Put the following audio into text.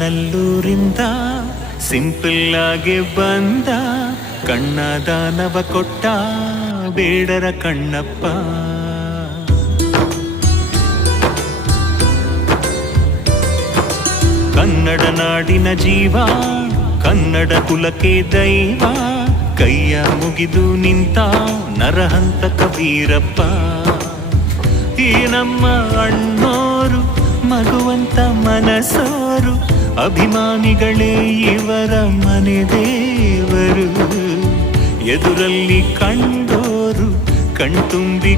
ನಲ್ಲೂರಿಂದ simple ಆಗಿ ಬಂದ, ಕಣ್ಣ ದಾನವ ಕೊಟ್ಟ ಬೇಡರ ಕಣ್ಣಪ್ಪ. ಕನ್ನಡ ನಾಡಿನ ಜೀವ, ಕನ್ನಡ ಕುಲಕ್ಕೆ ದೈವ, ಕೈಯ ಮುಗಿದು ನಿಂತ ನರಹಂತಕ ವೀರಪ್ಪ. ಈ ನಮ್ಮ ಅಣ್ಣೋರು ಮಗುವಂತ ಮನಸೋರು, ಅಭಿಮಾನಿಗಳೇ ಇವರ ಮನೆ ದೇವರು. ಎದುರಲ್ಲಿ ಕಂಡೋರು ಕಣ್ತುಂಬಿ